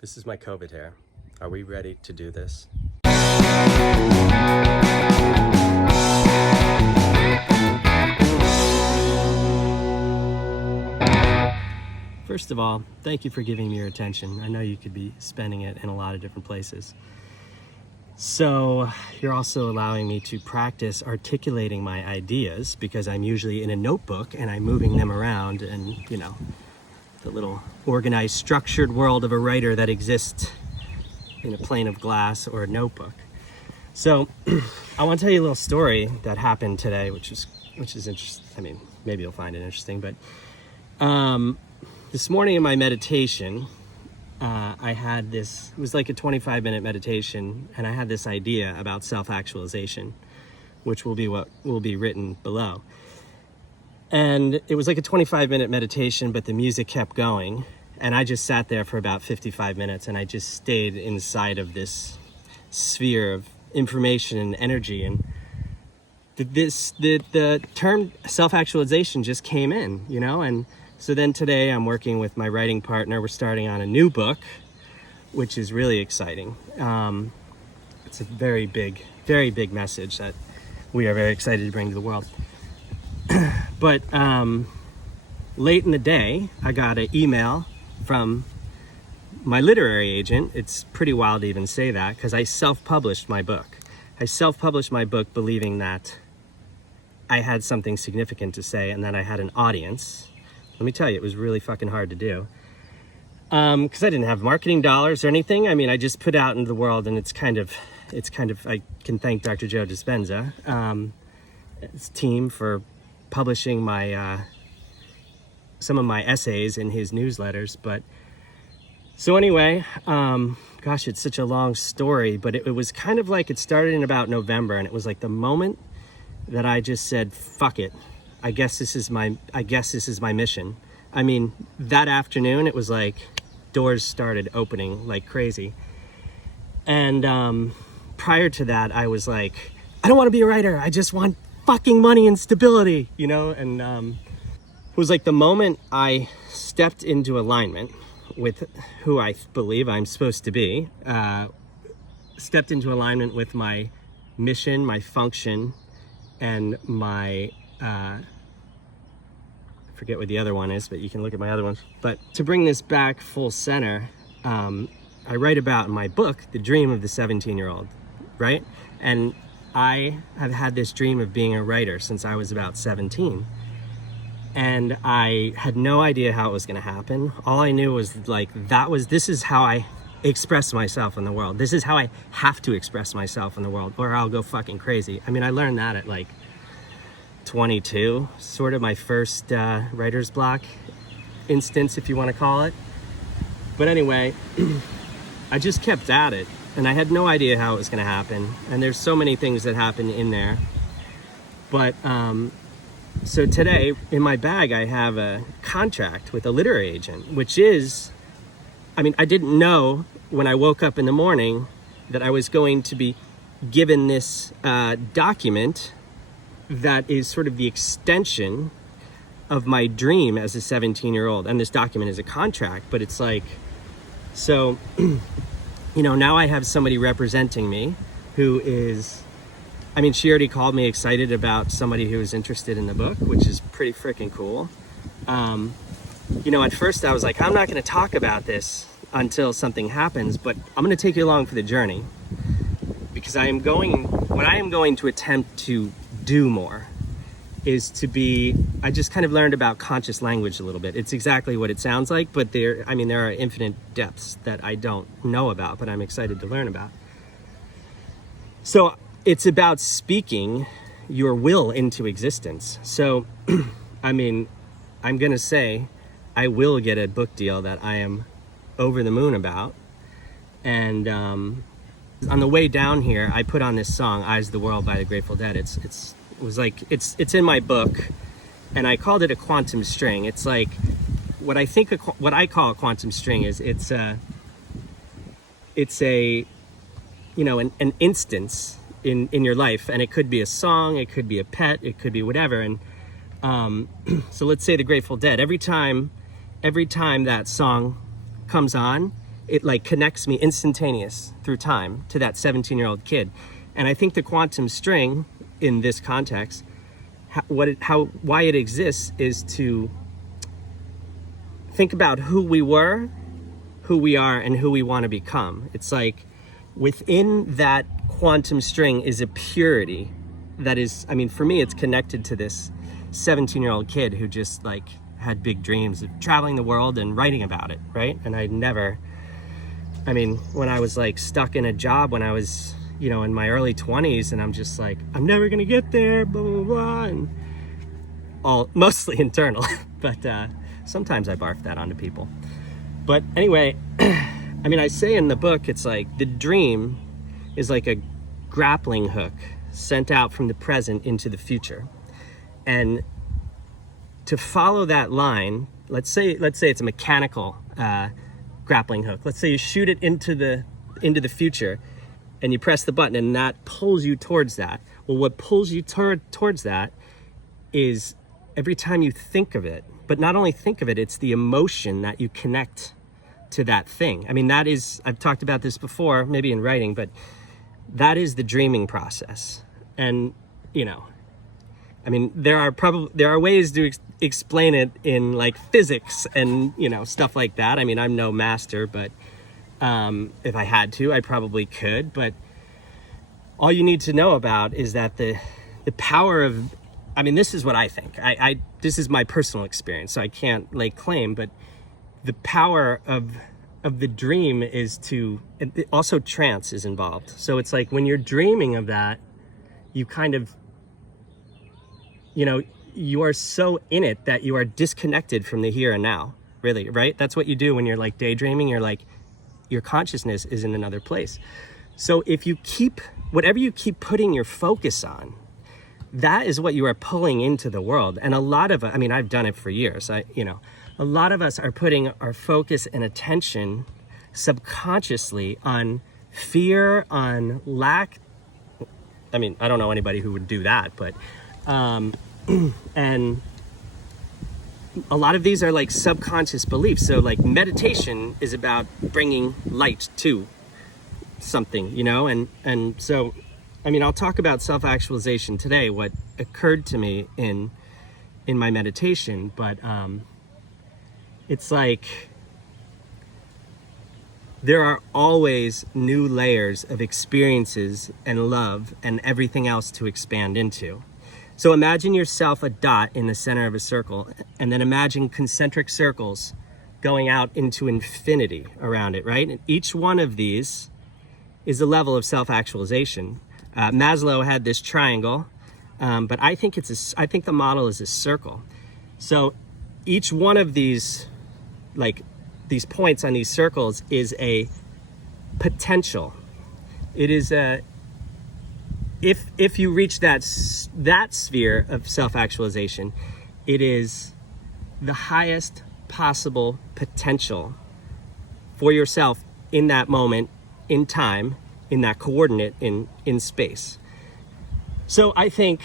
This is my COVID hair. Are we ready to do this? First of all, thank you for giving me your attention. I know you could be spending it in a lot of different places. So you're also allowing me to practice articulating my ideas, because I'm usually in a notebook and I'm moving them around, and the little organized, structured world of a writer that exists in a plane of glass or a notebook. So I want to tell you a little story that happened today, which is interesting. I mean, maybe you'll find it interesting, but this morning in my meditation, I had this, it was like a 25-minute meditation, and I had this idea about self-actualization, which will be what will be written below. And it was like a 25-minute meditation, but the music kept going, and I just sat there for about 55 minutes, and I just stayed inside of this sphere of information and energy, and the term self-actualization just came in, and so then today I'm working with my writing partner. We're starting on a new book, which is really exciting. It's a very big message that we are very excited to bring to the world. But late in the day, I got an email from my literary agent. It's pretty wild to even say that, because I self-published my book. I self-published my book believing that I had something significant to say and that I had an audience. Let me tell you, it was really fucking hard to do. Because I didn't have marketing dollars or anything. I mean, I just put out into the world, and it's kind of, I can thank Dr. Joe Dispenza, his team, for publishing my, some of my essays in his newsletters. But so anyway, gosh, it's such a long story, but it was kind of like, it started in about November, and it was like the moment that I just said, fuck it. I guess this is my mission. I mean, that afternoon, it was like doors started opening like crazy. And prior to that, I was like, I don't want to be a writer. I just want fucking money and stability, And it was like the moment I stepped into alignment with who I believe I'm supposed to be, stepped into alignment with my mission, my function, and my I forget what the other one is, but you can look at my other ones. But to bring this back full center, I write about in my book the dream of the 17-year-old, right? And I have had this dream of being a writer since I was about 17. And I had no idea how it was going to happen. All I knew was like, this is how I express myself in the world. This is how I have to express myself in the world, or I'll go fucking crazy. I mean, I learned that at like 22, sort of my first writer's block instance, if you want to call it. But anyway, I just kept at it, and I had no idea how it was going to happen. And there's so many things that happen in there. But so today in my bag, I have a contract with a literary agent, which is, I mean, I didn't know when I woke up in the morning that I was going to be given this document that is sort of the extension of my dream as a 17-year-old. And this document is a contract, but it's like, so, now I have somebody representing me who is, I mean, she already called me excited about somebody who is interested in the book, which is pretty freaking cool. At first I was like, I'm not going to talk about this until something happens, but I'm going to take you along for the journey, because what I am going to attempt to do more is to be, I just kind of learned about conscious language a little bit. It's exactly what it sounds like, but there are infinite depths that I don't know about, but I'm excited to learn about. So it's about speaking your will into existence. So, I mean, I'm going to say I will get a book deal that I am over the moon about. And on the way down here, I put on this song, Eyes of the World by the Grateful Dead. It's in my book, and I called it a quantum string. It's like, what I call a quantum string is it's a an instance in your life, and it could be a song, it could be a pet, it could be whatever. And so let's say the Grateful Dead. Every time that song comes on, it like connects me instantaneous through time to that 17-year-old kid. And I think the quantum string in this context, why it exists is to think about who we were, who we are, and who we want to become. It's like within that quantum string is a purity that is, I mean, for me, it's connected to this 17-year-old kid who just like had big dreams of traveling the world and writing about it, right? And when I was like stuck in a job when I was, in my early 20s, and I'm just like, I'm never gonna get there, blah, blah, blah, and all mostly internal, but sometimes I barf that onto people. But anyway, I say in the book, it's like the dream is like a grappling hook sent out from the present into the future. And to follow that line, let's say it's a mechanical grappling hook. Let's say you shoot it into the future and you press the button and that pulls you towards that. Well, what pulls you towards that is every time you think of it, but not only think of it, it's the emotion that you connect to that thing. that is, I've talked about this before, maybe in writing, but that is the dreaming process. And, there are ways to explain it in like physics and, stuff like that. I'm no master, but if I had to, I probably could. But all you need to know about is that the power of, this is what I think. This is my personal experience, so I can't lay claim, but the power of the dream is to, also trance is involved. So it's like when you're dreaming of that, you kind of, you are so in it that you are disconnected from the here and now, really, right? That's what you do when you're like daydreaming. You're like, your consciousness is in another place. So if you whatever you keep putting your focus on, that is what you are pulling into the world. And a lot of, I've done it for years. A lot of us are putting our focus and attention subconsciously on fear, on lack. I don't know anybody who would do that, but, and a lot of these are like subconscious beliefs. So like meditation is about bringing light to something, and so, I'll talk about self-actualization today, what occurred to me in my meditation, but it's like there are always new layers of experiences and love and everything else to expand into. So imagine yourself a dot in the center of a circle, and then imagine concentric circles going out into infinity around it, right? And each one of these is a level of self-actualization. Maslow had this triangle, but I think the model is a circle. So each one of these, like these points on these circles, is a potential. It is a, if you reach that sphere of self-actualization, it is the highest possible potential for yourself in that moment, in time, in that coordinate, in space. So I think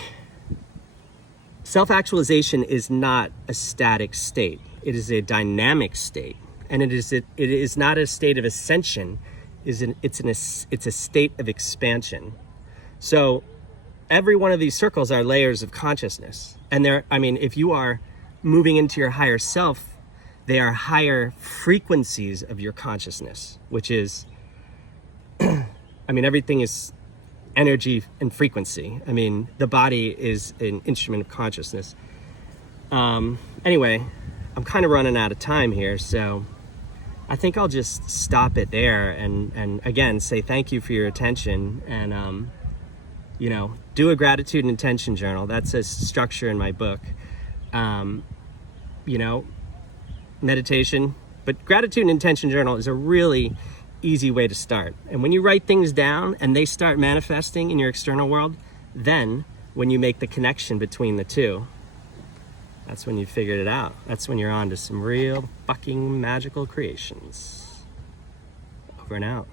self-actualization is not a static state. It is a dynamic state, and it is not a state of ascension. It's a state of expansion. So every one of these circles are layers of consciousness, and if you are moving into your higher self, they are higher frequencies of your consciousness, which is, everything is energy and frequency. The body is an instrument of consciousness. Anyway, I'm kind of running out of time here, so I think I'll just stop it there and again, say thank you for your attention, and, do a gratitude and intention journal. That's a structure in my book. Meditation, but gratitude and intention journal is a really easy way to start. And when you write things down and they start manifesting in your external world, then when you make the connection between the two, that's when you figured it out. That's when you're on to some real fucking magical creations. Over and out.